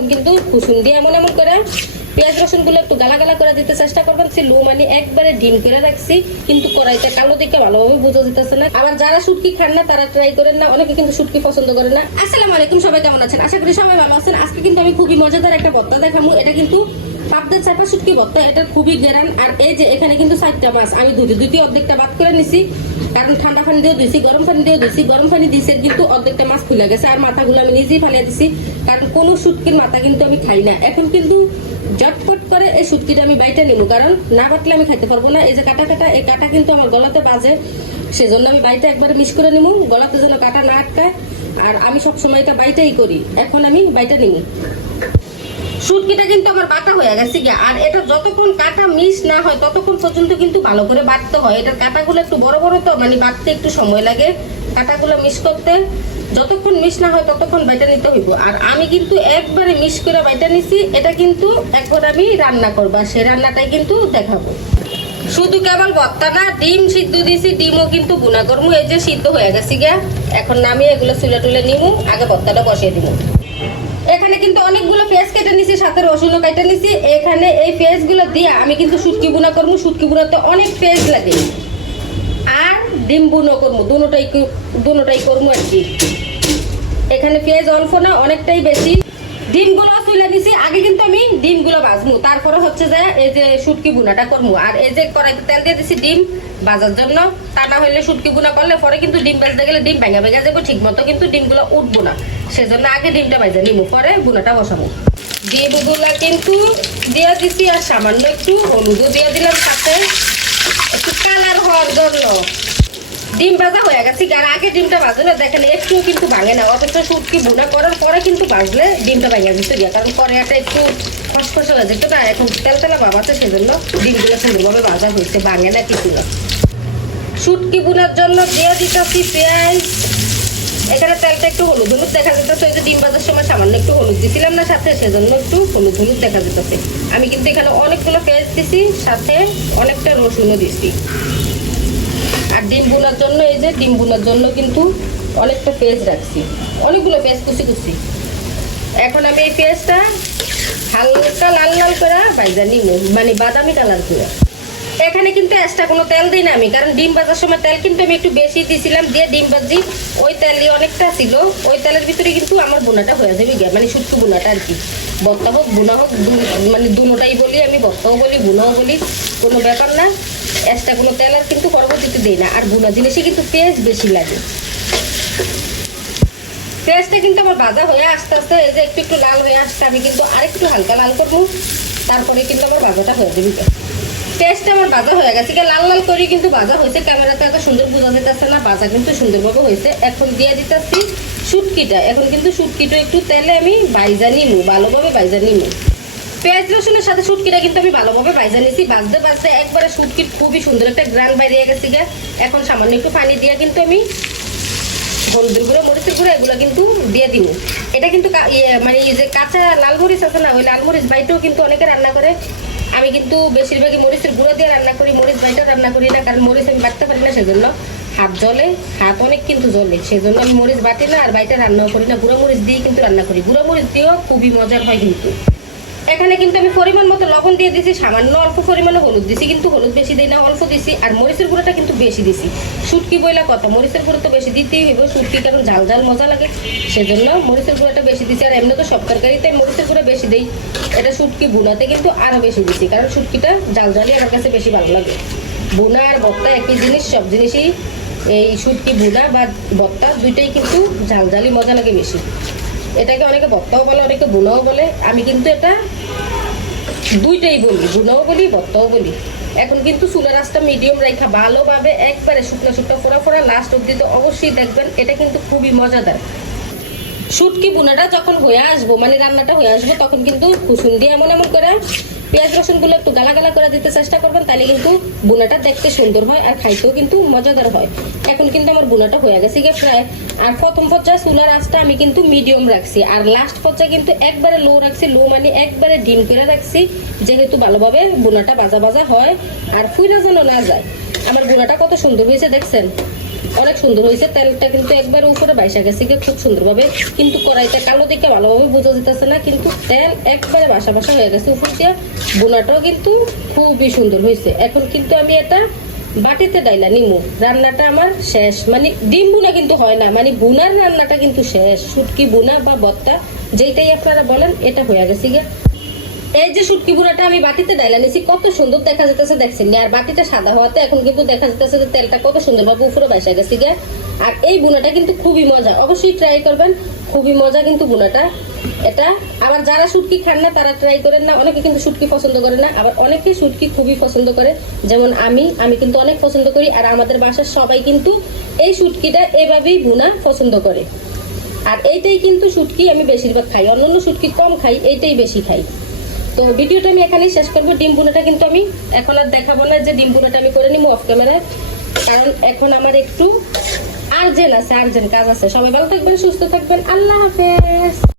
তখন কিন্তু কুসুম দিয়ে এমন এমন করে পেঁয়াজ রসুনগুলো একটু গালা করে দিতে চেষ্টা করবেন লো মানে একবারে ডিম করে রাখছি, কিন্তু কড়াইতে কালো দিকে ভালোভাবে বুঝা যেতেছে না। আবার যারা শুটকি খান না, তারা ট্রাই করেন না, অনেকে কিন্তু শুটকি পছন্দ করে না। আসসালামু আলাইকুম, সবাই কেমন আছেন? আশা করি সবাই ভালো আছেন। আজকে কিন্তু আমি খুবই মজাদার একটা ভর্তা দেখাবো। এটা কিন্তু পাবদার চাপা শুটকি ভর্তা এটা খুবই গেরান আর এই যে এখানে কিন্তু চারটা মাছ। আমি দুটি দুটি অর্ধেকটা বাদ করে নিছি। কারণ ঠান্ডা পানি দিয়ে দিয়েছি গরম পানি দিয়ে দিয়েছি গরম পানি দিয়েছে কিন্তু অর্ধেকটা মাছ খুলে গেছে। আর মাথাগুলো আমি নিজেই ফালিয়ে দিছি। কারণ কোনো শুটকির মাথা কিন্তু আমি খাই না। এখন কিন্তু জটপট করে এই শুটকিটা আমি বাইটা নিবো কারণ না বাটলে আমি খাইতে পারব না। এই যে কাটা কাটা এই কাটা কিন্তু আমার গলাতে বাজে। সেজন্য আমি বাইটা একবার মিস করে নিবো গলাতে যেন কাটা না আটকায়। আর আমি সবসময় এটা বাইটাই করি। এখন আমি বাইটা নিবো শুটকিটা কিন্তু আমার বাটা হয়ে গেছে গিয়া। আর এটা যতক্ষণ কাটা মিস না হয়, ততক্ষণ পর্যন্ত কিন্তু ভালো করে বাটতে হয়। এটার কাটাগুলো একটু বড় বড় তো মানে বাটতে একটু সময় লাগে। কাটাগুলো মিস করতে যতক্ষণ মিস না হয়, ততক্ষণ বাইটা নিতে হইব। আর আমি কিন্তু একবারে মিস করে বাইটা নিছি, এটা কিন্তু একবার আমি রান্না করব, আর সেই রান্নাটাই কিন্তু দেখাবো। শুধু কেবল ভর্তা না, ডিম সিদ্ধ দিয়েছি ডিমও কিন্তু গুণা করব এই যে সিদ্ধ হয়ে গেছে গিয়া। এখন নামিয়ে এগুলো চুলে টুলে নিবো আগে ভর্তাটা বসিয়ে দিব এখানে কিন্তু অনেকগুলো ফেস কেটে নিছি, সাথে রসুনও কেটে নিছি। এখানে এই ফেসগুলো গুলো দিয়ে আমি কিন্তু সুটকি বুনা করব। সুটকি বুনাতে অনেক ফেস লাগে। আর ডিম বুনো করব। দুটাই দুটাই করব আর কি। এখানে পেঁয়াজ অল্প না, অনেকটাই বেশি। ডিমগুলো তুলে দিছি, আগে কিন্তু আমি ডিমগুলো ভাজবো তারপরে হচ্ছে যে এই যে শুটকি বুনাটা করব আর এই যে কড়াইতে তেল দিয়ে দিছি ডিম ভাজার জন্য। তা না হলে শুটকি বুনা করলে পরে কিন্তু ডিম ভাজতে গেলে ডিম ভেঙে ভেঙে যাব ঠিক মতো কিন্তু ডিমগুলো উঠবো না। সেজন্য আগে ডিমটা ভাজা নিবো পরে বুনাটা বসাবো। ডিমগুলো কিন্তু দিয়ে দিছি আর সামান্য একটু হলুদও দিয়ে দিলাম সাথে। একটু কালার হওয়ার জন্য। ডিম ভাজা হয়ে গেছে আর আগে ডিমটা ভাজলে দেখেন একটু কিন্তু ভাঙে না, অথচ শুটকি বোনা করার পরে কিন্তু ভাজলে ডিমটা ভেঙে দিতে দিয়া কারণ কড়াইটা একটু খসখসে হয়ে যেত না, এখন তেল তেলা ভাব আছে সেজন্য ডিমগুলো সুন্দরভাবে ভাজা হয়েছে, ভাঙে না কিছু না। শুটকি বোনার জন্য দিয়ে দিতেছি পেঁয়াজ। এখানে তেলটা একটু হলুদ হলুদ দেখা যেতেছে, ওই যে ডিম ভাজার সময় সামান্য একটু হলুদ দিছিলাম না সাথে, সেজন্য একটু হলুদ হলুদ দেখা যেতেছে। আমি কিন্তু এখানে অনেকগুলো পেঁয়াজ দিছি, সাথে অনেকটা রসুনও দিছি। আর ডিম বোনার জন্য, এই যে ডিম বোনার জন্য কিন্তু অনেকটা পেঁয়াজ রাখছি। অনেকগুলো পেঁয়াজ কুচি কুচি। এখন আমি এই পেঁয়াজটা হালকা লাল লাল করে বাইজানি মানে বাদামি কালার করে। এখানে কিন্তু এক্সট্রা কোনো তেল দিই না আমি, কারণ ডিম ভাজার সময় তেল কিন্তু আমি একটু বেশি দিয়েছিলাম দিয়ে ডিম ভাজি, ওই তেলই অনেকটা ছিল। ওই তেলের ভিতরে কিন্তু আমার বোনাটা হয়ে যাবে গিয়া মানে শুটকু বোনাটা আর কি। বর্তা হোক বোনা হোক মানে দুটাই বলি আমি বর্তাও বলি বোনাও বলি, কোনো ব্যাপার না। এক্সট্রা কোনো তেল আর কিন্তু পরবর্তীতে দিই না, আর বোনা জিনিসে কিন্তু পেঁয়াজ বেশি লাগে। পেঁয়াজটা কিন্তু আমার ভাজা হয়ে আস্তে আস্তে, এই যে একটু একটু লাল হয়ে আসছে, আমি কিন্তু আরেকটু হালকা লাল করব, তারপরে কিন্তু আমার ভাজাটা হয়ে যাবে পেঁয়াজটা আমার ভাজা হয়ে গেছে। লাল লাল করে কিন্তু ভাজা হয়েছে। ক্যামেরাতে এত সুন্দর বোঝা যেতেছে না ভাজা কিন্তু সুন্দরভাবে হয়েছে। এখন দিয়ে দিতেছি শুটকিটা এখন কিন্তু শুটকিটা একটু তেলে আমি বাইজা নিমু ভালোভাবে বাইজা নিমু। পেঁয়াজ রসুনের সাথে শুটকিটা কিন্তু আমি ভালোভাবে ভাজা নিয়েছি বাজতে বাজতে একবারে শুটকির খুবই সুন্দর একটা গ্রান বাইরে গেছে গিয়া। এখন সামান্য একটু পানি দিয়ে কিন্তু আমি হলুদের গুঁড়ো মরিচের গুঁড়ো এগুলো কিন্তু দিয়ে দিব এটা কিন্তু ইয়ে, মানে যে কাঁচা লাল মরিচ আছে না ওই লাল মরিচ বাইটেও কিন্তু অনেকে রান্না করে। আমি কিন্তু বেশিরভাগই মরিচের গুঁড়ো দিয়ে রান্না করি, মরিচ বাইটেও রান্না করি না, কারণ মরিচ আমি বাটতে পারি না, সেজন্য হাত জলে হাত অনেক কিন্তু জ্বলে, সেজন্য আমি মরিচ বাটি না আর বাইটা রান্নাও করি না, গুঁড়ো মরিচ দিয়ে কিন্তু রান্না করি। গুঁড়ো মরিচ দিয়েও খুবই মজার হয় কিন্তু। এখানে কিন্তু আমি পরিমাণ মতো লবণ দিয়ে দিছি, সামান্য অল্প পরিমাণে হলুদ দিছি, কিন্তু হলুদ বেশি দিই না, অল্প দিছি, আর মরিচের গুঁড়োটা কিন্তু বেশি দিছি। শুটকি বইলা কথা, মরিচের গুঁড়ো তো বেশি দিতেই হইব, শুটকি কারণ ঝাল ঝাল মজা লাগে, সেজন্য মরিচের গুঁড়োটা বেশি দিছি, আর এমনি তো সব তরকারিতে মরিচের গুঁড়ো বেশি দিই। এটা শুটকি বুনাতে কিন্তু আরও বেশি দিছি, কারণ শুটকিটা ঝাল ঝালই আমার কাছে বেশি ভালো লাগে। বুনা আর বত্তা একই জিনিস, সব জিনিসই এই শুটকি বুনা বা বত্তা দুইটাই কিন্তু ঝাল ঝালই মজা লাগে বেশি। এটাকে অনেকে বত্তাও বলে, অনেকে বুনাও বলে। আমি কিন্তু এটা দুইটাই বলি বুনাও বলি বত্তাও বলি। এখন কিন্তু চুলের আঁচটা মিডিয়াম রাখা ভালোভাবে একবারে শুকনো শুকনো ফোড়া ফোড়া লাস্ট অবধি তো অবশ্যই দেখবেন, এটা কিন্তু খুবই মজাদার। শুটকি বুনাটা যখন হয়ে আসব মানে রান্নাটা হয়ে আসব, তখন কিন্তু কুসুম দিয়ে এমন এমন করে পেঁয়াজ রসুনগুলো একটু গালা গালা করে দিতে চেষ্টা করবেন তাহলে কিন্তু বুনাটা দেখতে সুন্দর হয় আর খাইতেও কিন্তু মজাদার হয়। এখন কিন্তু আমার বুনাটা হয়ে গেছে গিয়ে প্রায়, আর প্রথম পর্যায়ে চুলার আঁচটা আমি কিন্তু মিডিয়াম রাখছি, আর লাস্ট পর্যায়ে কিন্তু একবারে লো রাখছি লো মানে একবারে ডিম করে রাখছি, যেহেতু ভালোভাবে বুনাটা বাজা বাজা হয়, আর ফুইলা যেন না যায়। আমার বুনাটা কত সুন্দর হয়েছে দেখছেন? অনেক সুন্দর হয়েছে। তেলটা কিন্তু একবার উপরে বাইসা গেছে গিয়ে খুব সুন্দরভাবে। কিন্তু কড়াইটা কালো দেখে ভালোভাবে বোঝা যেতেছে না, কিন্তু তেল একবারে বাসা বাসা হয়ে গেছে উপর দিয়ে। বোনাটাও কিন্তু খুবই সুন্দর হয়েছে। এখন কিন্তু আমি এটা বাটিতে ডাইলা নিমু। রান্নাটা আমার শেষ। মানে ডিম বুনা কিন্তু হয় না। মানে বুনার রান্নাটা কিন্তু শেষ। শুটকি বুনা বা বত্তা যেটাই আপনারা বলেন, এটা হয়ে গেছে গিয়া এই যে শুটকি বুড়াটা আমি বাটিতে ডাইলা নিছি, কত সুন্দর দেখা যেতেছে দেখছেন? আর বাটিটা সাদা হওয়াতে এখন কিন্তু দেখা যেতেছে যে তেলটা কত সুন্দর ভাবে উপরে বাইসা গেছে গিয়া। আর এই বুনাটা কিন্তু খুবই মজা, অবশ্যই ট্রাই করবেন, খুবই মজা কিন্তু বুনাটা। এটা আবার যারা শুটকি খান না, তারা ট্রাই করেন না, অনেকে কিন্তু শুটকি পছন্দ করে না, আবার অনেকে শুটকি খুবই পছন্দ করে। যেমন আমি আমি কিন্তু অনেক পছন্দ করি, আর আমাদের বাসার সবাই কিন্তু এই শুটকিটা এভাবেই বুনা পছন্দ করে। আর এইটাই কিন্তু শুটকি আমি বেশিরভাগ খাই, অন্যান্য শুটকি কম খাই, এইটাই বেশি খাই। তো ভিডিওটা আমি এখানেই শেষ করব। ডিম বুনাটা কিন্তু আমি এখন আর দেখাবো না যে ডিম বুনাটা আমি করে নিবো অফ ক্যামেরায় কারণ এখন আমার একটু আর্জেন্ট আছে আর্জেন্ট কাজ আছে। সবাই ভালো থাকবেন, সুস্থ থাকবেন। আল্লাহ হাফেজ।